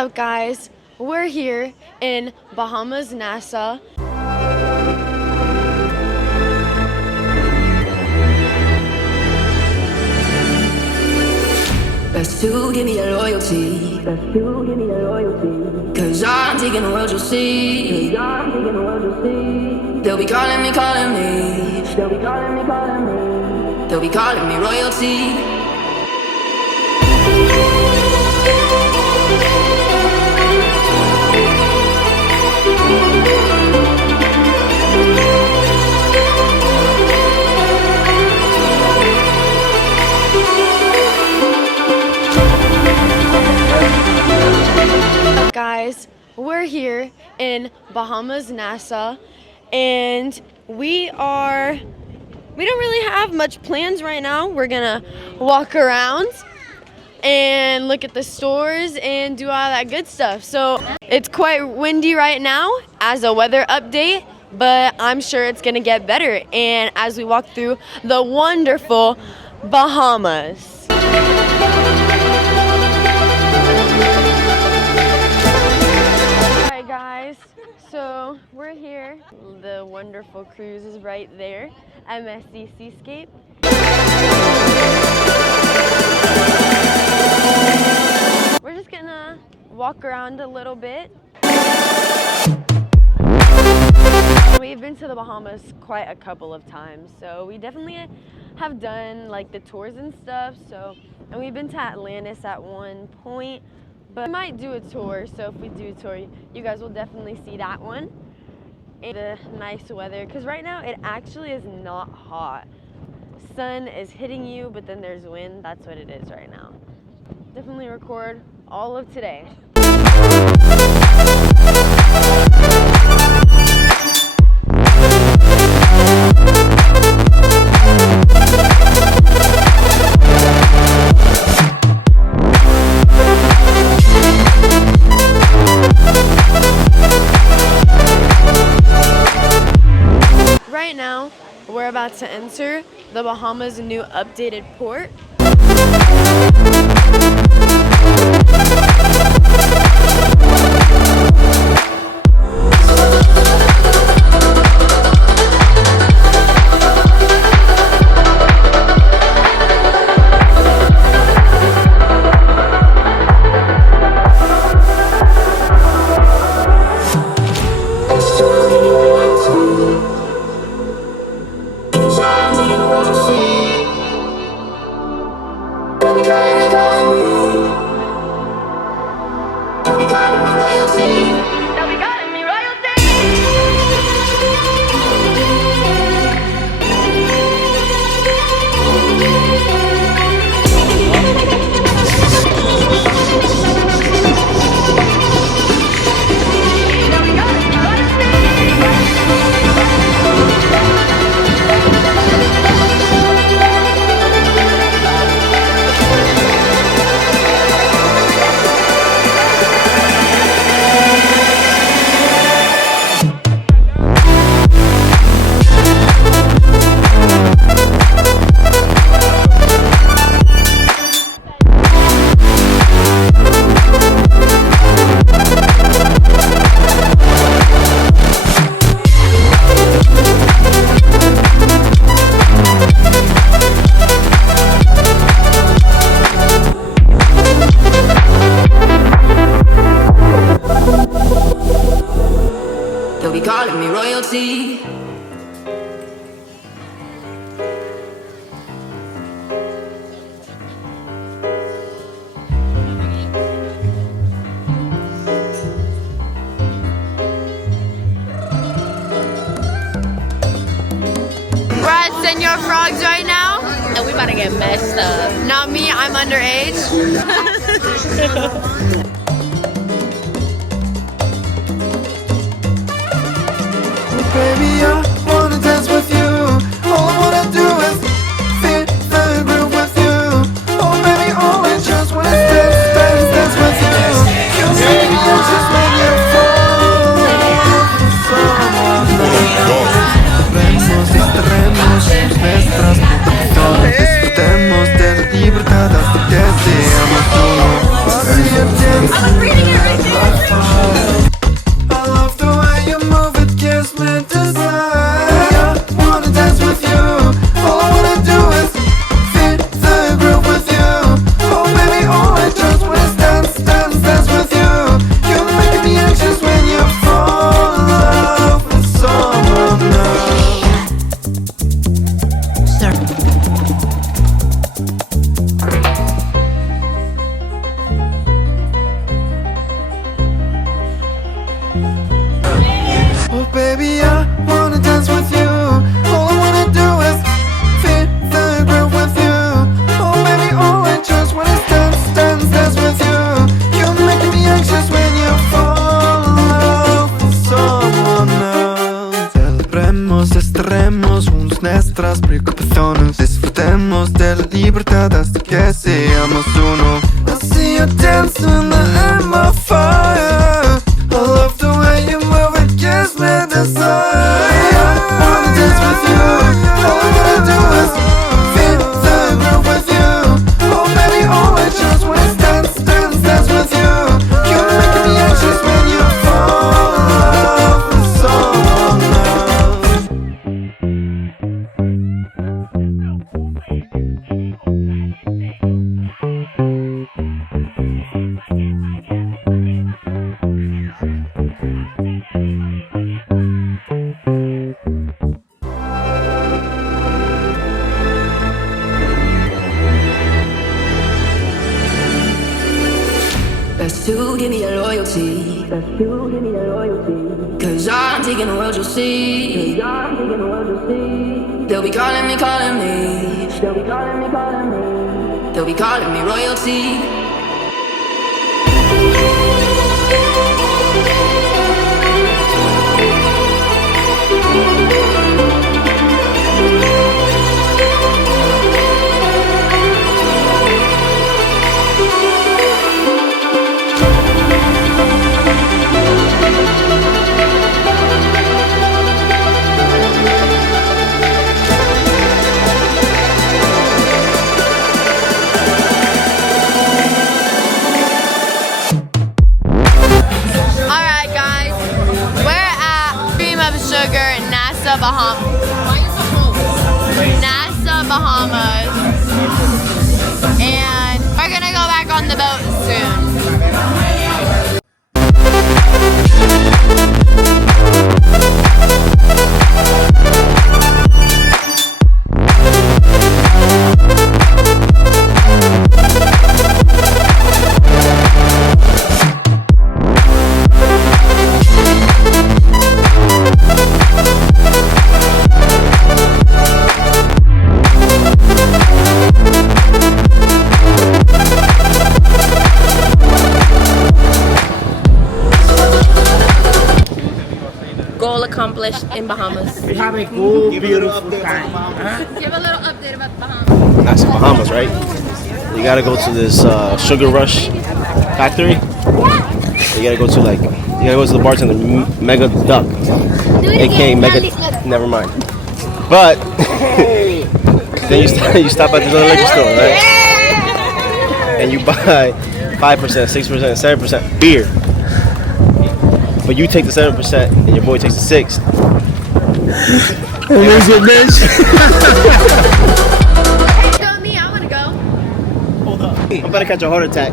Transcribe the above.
What's up, guys? We're here in Bahamas, Nassau. Best to give me your loyalty. Best to give me your loyalty. Cause I'm taking the world, you'll see. They'll be calling me, calling me. They'll be calling me, calling me. They'll be calling me royalty. Guys, we're here in Bahamas, Nassau, and we don't really have much plans right now. We're gonna walk around and look at the stores and do all that good stuff. So it's quite windy right now as a weather update, but I'm sure it's gonna get better and as we walk through the wonderful Bahamas. Guys, so we're here. The wonderful cruise is right there, MSC Seascape. We're just gonna walk around a little bit. We've been to the Bahamas quite a couple of times, so we definitely have done like the tours and stuff. And we've been to Atlantis at one point. But we might do a tour, so if we do a tour, you guys will definitely see that one. And the nice weather, because right now it actually is not hot. Sun is hitting you, but then there's wind. That's what it is right now. Definitely record all of today. Right now, we're about to enter the Bahamas' new updated port. They'll be calling me royalty. We're at Senor Frogs right now. And we about to get messed up. Not me, I'm underage. Baby, I wanna dance with you. All I wanna do is fit the groove with you. Oh baby, all I just wanna dance with you. You say you just when you fall for someone else. Vemos, distraemos nuestras putaciones. Disfrutemos de la libertad hasta que seamos uno. nuestras preocupaciones. Disfrutemos de la libertad hasta que seamos uno. I see you dancing in the air, my fire. I love the way you move, it gives me desire. I wanna dance with you. All I gotta do is feel the groove with you. Oh baby, all I just wanna is dance, dance, dance with you. You're making me anxious when you fall in love with someone else. Best to give me your loyalty. Best to give me your loyalty. Cause I'm taking the world, you'll see. Cause I'm taking the world, you'll see. They'll be calling me, calling me. They'll be calling me, calling me. They'll be calling me royalty. Nassau, Bahamas, and we're gonna go back on the boat soon. Goal accomplished in Bahamas. We have a cool, beautiful time. Give a little update about Bahamas. That's in Bahamas, right? You gotta go to this Sugar Rush factory. You gotta go to the bartender, Mega Duck, aka Mega. Never mind. But then you stop at this other liquor store, right? And you buy 5%, 6%, 7% beer. But you take the 7% and your boy takes the 6. Where's your bitch? Go me, I wanna go. Hold up. I'm about to catch a heart attack.